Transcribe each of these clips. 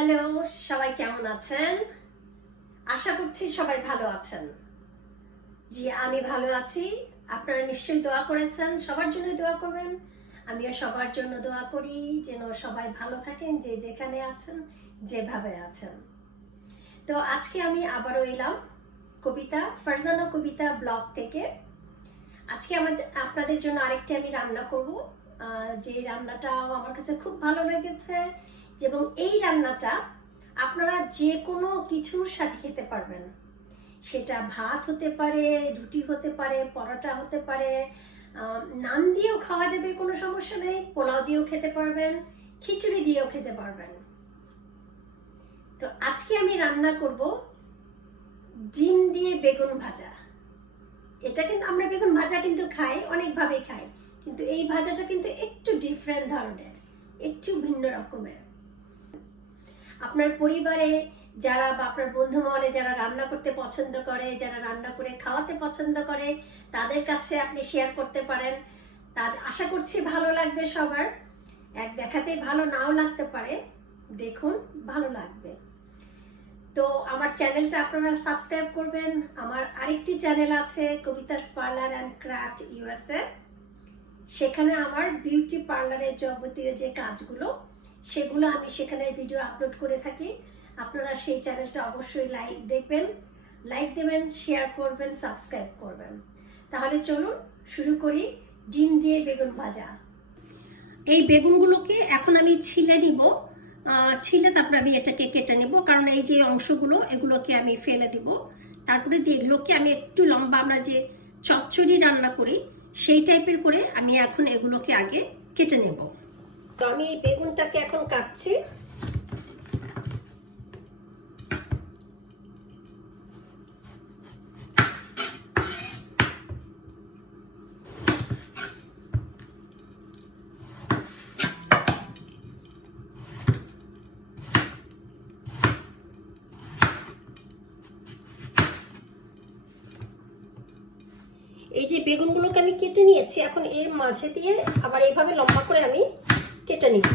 Hello, সবাই কেমন আছেন? আশা করছি সবাই ভালো আছেন। জি, আমি ভালো আছি। আপনারা নিশ্চয়ই দোয়া করেছেন, সবার জন্য দোয়া করবেন। আমিও সবার জন্য দোয়া করি যেন সবাই ভালো থাকেন, যে যেখানে আছেন, যেভাবে আছেন। তো আজকে আমি আবারও এলাম কবিতা ফারজানা কবিতা ব্লগ থেকে। আজকে আপনাদের জন্য আরেকটি আমি রান্না করব, যে রান্নাটাও আমার কাছে খুব ভালো লেগেছে এবং এই রান্নাটা আপনারা যে কোনো কিছুর সাথে খেতে পারবেন। সেটা ভাত হতে পারে, রুটি হতে পারে, পরোটা হতে পারে, নান দিয়েও খাওয়া যাবে, কোনো সমস্যা নেই। পোলাও দিয়েও খেতে পারবেন, খিচুড়ি দিয়েও খেতে পারবেন। তো আজকে আমি রান্না করব ডিম দিয়ে বেগুন ভাজা। এটা কিন্তু আমরা বেগুন ভাজা কিন্তু খাই, অনেকভাবেই খাই, কিন্তু এই ভাজাটা কিন্তু একটু ডিফারেন্ট ধরনের, একটু ভিন্ন রকমের। আপনার পরিবারে যারা বা আপনার বন্ধু মহলে যারা রান্না করতে পছন্দ করে, যারা রান্না করে খাওয়াতে পছন্দ করে, তাদের কাছে আপনি শেয়ার করতে পারেন। আশা করছি ভালো লাগবে সবার। এক দেখাতেই ভালো নাও লাগতে পারে, দেখুন ভালো লাগবে। তো আমার চ্যানেলটা আপনারা সাবস্ক্রাইব করবেন। আমার আরেকটি চ্যানেল আছে, কবিতাস পার্লার অ্যান্ড ক্রাফট ইউএসএ। সেখানে আমার বিউটি পার্লারের যাবতীয় যে কাজগুলো, সেগুলো আমি সেখানে ভিডিও আপলোড করে থাকি। আপনারা সেই চ্যানেলটা অবশ্যই লাইক দেবেন, শেয়ার করবেন, সাবস্ক্রাইব করবেন। তাহলে চলুন শুরু করি ডিম দিয়ে বেগুন ভাজা। এই বেগুনগুলোকে এখন আমি ছিলে নিব, ছিলে তারপরে আমি এটাকে কেটে নেব, কারণ এই যে অংশগুলো এগুলোকে আমি ফেলে দিব। তারপরে এগুলোকে আমি একটু লম্বা, আমরা যে চচ্চড়ি রান্না করি সেই টাইপের করে আমি এখন এগুলোকে আগে কেটে নেব। তো আমি এই বেগুনটাকে এখন কাটছি। এই যে বেগুনগুলোকে আমি কেটে নিয়েছি, এখন এর মাঝে দিয়ে আবার এইভাবে লম্বা করে আমি কেটে নিব।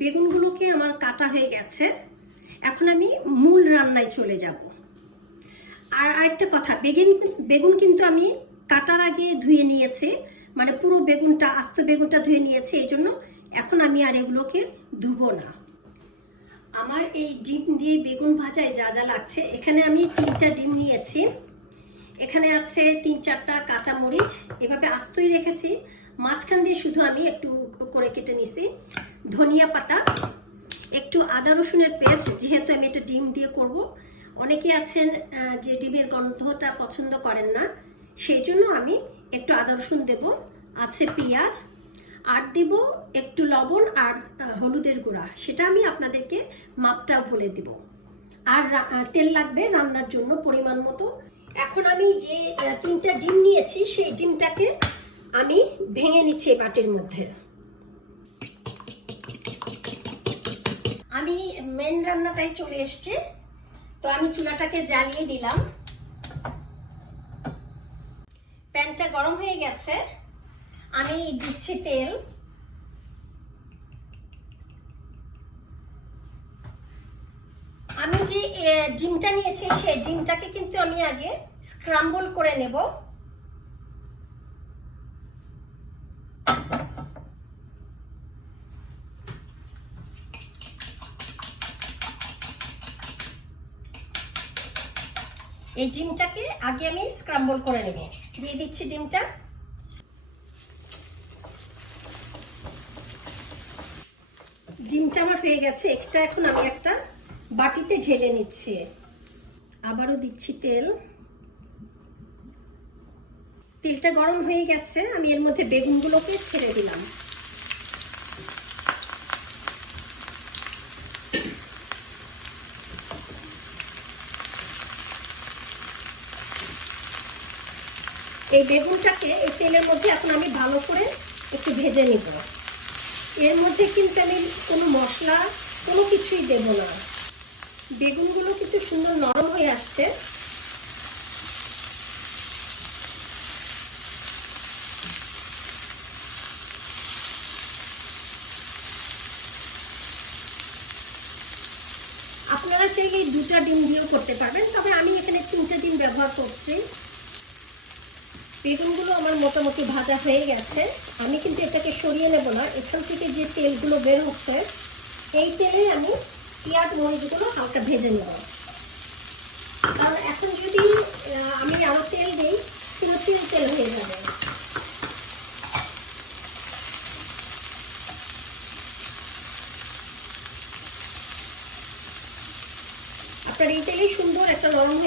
বেগুনগুলোকে আমার কাটা হয়ে গেছে, এখন আমি মূল রান্নায় চলে যাব। আর আরেকটা কথা, বেগুন কিন্তু আমি কাটার আগে ধুয়ে নিয়েছি, মানে পুরো বেগুনটা, আস্ত বেগুনটা ধুয়ে নিয়েছি। এই জন্য এখন আমি আর এগুলোকে ধুবো না। আমার এই ডিম দিয়ে বেগুন ভাজায় যা যা লাগছে, এখানে আমি 3টা ডিম নিয়েছি, এখানে আছে 3-4টা কাঁচামরিচ, এভাবে আস্তই রেখেছি। মাঝখান দিয়ে শুধু আমি একটু করে কেটে নিছি। ধনিয়া পাতা, একটু আদা রসুনের পেস্ট, যেহেতু আমি এটা ডিম দিয়ে করব। অনেকে আছেন যে ডিমের গন্ধটা পছন্দ করেন না, সেই জন্য আমি একটু আদা রসুন দেব। আছে পেঁয়াজ, আর দেব একটু লবণ আর হলুদের গুঁড়া, সেটা আমি আপনাদেরকে মাপটাও বলে দিব। আর তেল লাগবে রান্নার জন্য পরিমাণ মতো। এখন আমি যে 3টা ডিম নিয়েছি, সেই ডিমটাকে আমি ভেঙে নিচ্ছি বাটির মধ্যে। আমি মেন রান্নাটাই চলে এসছে, তো আমি চুলাটাকে জ্বালিয়ে দিলাম। প্যানটা গরম হয়ে গেছে, আমি দিচ্ছি তেল। আমি যে ডিমটা নিয়েছি, সেই ডিমটাকে কিন্তু আমি আগে স্ক্রাম্বল করে নেব। এই ডিমটাকে আগে আমি স্ক্রাম্বল করে নেব। দিয়ে দিচ্ছি ডিমটা। ডিমটা আমার হয়ে গেছে, এটা এখন আমি একটা বাটিতে ঢেলে নিচ্ছি। আবারও দিচ্ছি তেল। তেলটা গরম হয়ে গেছে, আমি এর মধ্যে বেগুনগুলোকে ছেড়ে দিলাম। এই বেগুনটাকে এই তেলের মধ্যে এখন আমি ভালো করে একটু ভেজে নিব। এর মধ্যে কিন্তু আমি কোনো মশলা কোনো কিছুই দেব না। বেগুনগুলো কিন্তু সুন্দর নরম হয়ে আসছে। দুটা ডিম দিয়েও করতে পারবেন, তবে আমি এখানে 3টে ডিম ব্যবহার করছি। বেগুনগুলো আমার মোটামুটি ভাজা হয়ে গেছে। আমি কিন্তু এটাকে সরিয়ে নেব না, এখান থেকে যে তেলগুলো বের হচ্ছে এই তেলে আমি পেঁয়াজ মরিচগুলো হালকা ভেজে নেব। কারণ এখন যদি আমি আরও তেল দিই পুরো তেল হয়ে যাবে। আপনার এই তেলেই সুন্দর একটা নরম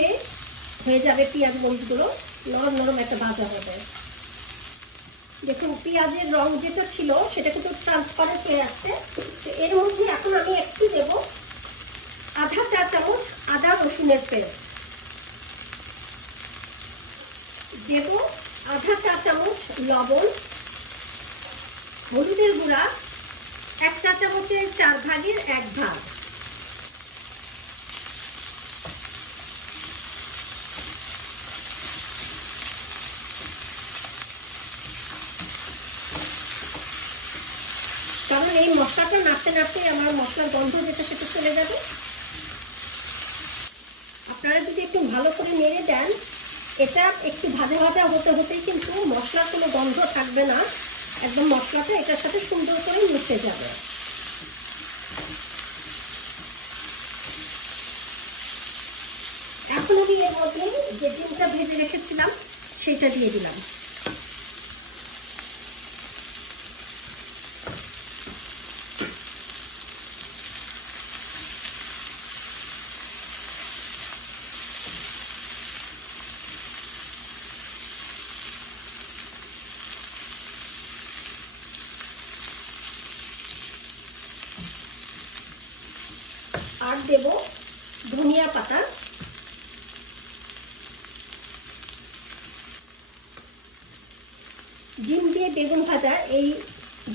হয়ে যাবে, পেঁয়াজ মরিচগুলো নরম নরম একটা ভাজা হবে। দেখুন পেঁয়াজের রং যেটা ছিল সেটা কিন্তু ট্রান্সপারেন্ট হয়ে আসছে। তো এর মধ্যে এখন আমি একটু দেব আধা চা চামচ আদা রসুনের পেস্ট, দেব আধা চা চামচ লবণ, হলুদের গুঁড়া 1 চা চামচের 4 ভাগের 1 ভাগ, কারণ এই মশলাটা নাড়তে নাড়তে আমার মশলার গন্ধ যেটা সেটা চলে যাবে। আপনারা যদি একটু ভালো করে নেড়ে দেন, এটা একটু ভাজা ভাজা হতে হতেই কিন্তু মশলার কোনো গন্ধ থাকবে না, একদম মশলাটা এটার সাথে সুন্দর করে মিশে যাবে। এখন আমি এর মধ্যে যে ডিমটা ভেজে রেখেছিলাম সেটা দিয়ে দিলাম। আর দেব ধনিয়া পাতা, ডিম দিয়ে বেগুন ভাজা এই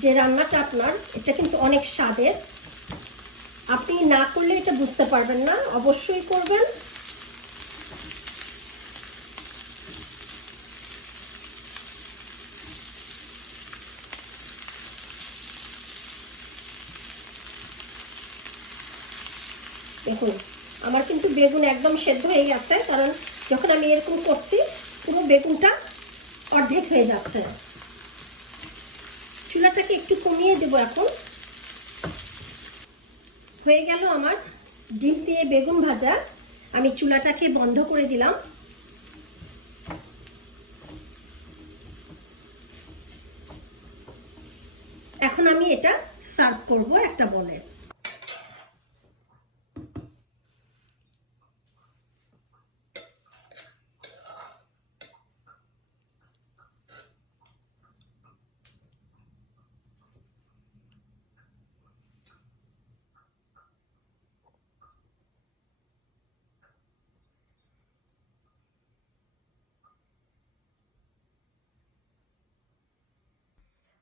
যে রান্নাটা আপনার, এটা কিন্তু অনেক স্বাদের। আপনি না করলে এটা বুঝতে পারবেন না, অবশ্যই করবেন। দেখুন আমার কিন্তু বেগুন একদম সেদ্ধ হয়ে গেছে, কারণ যখন আমি এরকম করছি পুরো বেগুনটা অর্ধেক হয়ে যাচ্ছে। চুলাটাকে একটু কমিয়ে দেবো। এখন হয়ে গেল আমার ডিম দিয়ে বেগুন ভাজা। আমি চুলাটাকে বন্ধ করে দিলাম। এখন আমি এটা সার্ভ করব একটা বলে।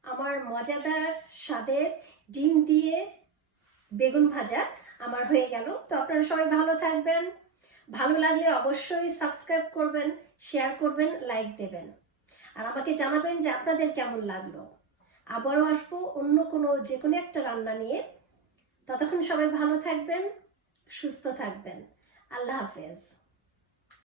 আমার মজাদার স্বাদের ডিম দিয়ে বেগুন ভাজা আমার হয়ে গেল। তো আপনারা সবাই ভালো থাকবেন, ভালো লাগলে অবশ্যই সাবস্ক্রাইব করবেন, শেয়ার করবেন, লাইক দেবেন, আর আমাকে জানাবেন যে আপনাদের কেমন লাগলো। আবারও আসবো অন্য যে কোনো একটা রান্না নিয়ে। ততক্ষণ সবাই ভালো থাকবেন, সুস্থ থাকবেন। আল্লাহ হাফেজ।